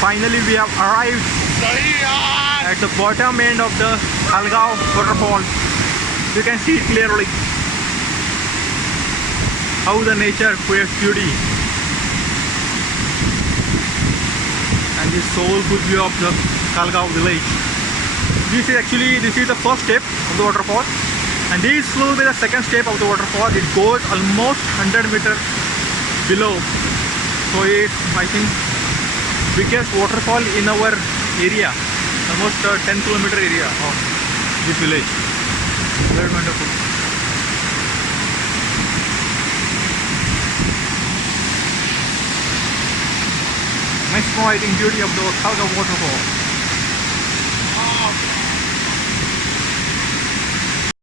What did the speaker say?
Finally we have arrived at the bottom end of the Khalgaon Waterfall. You can see clearly how the nature creates beauty, and this soulful view of the Khalgaon village. This is the first step of the waterfall, and this will be the second step of the waterfall. It goes almost 100 meters below, so it's, I think, biggest waterfall in our area, almost 10-kilometer area of this village. Very wonderful. Mesmerizing beauty of the Khalgaon Waterfall.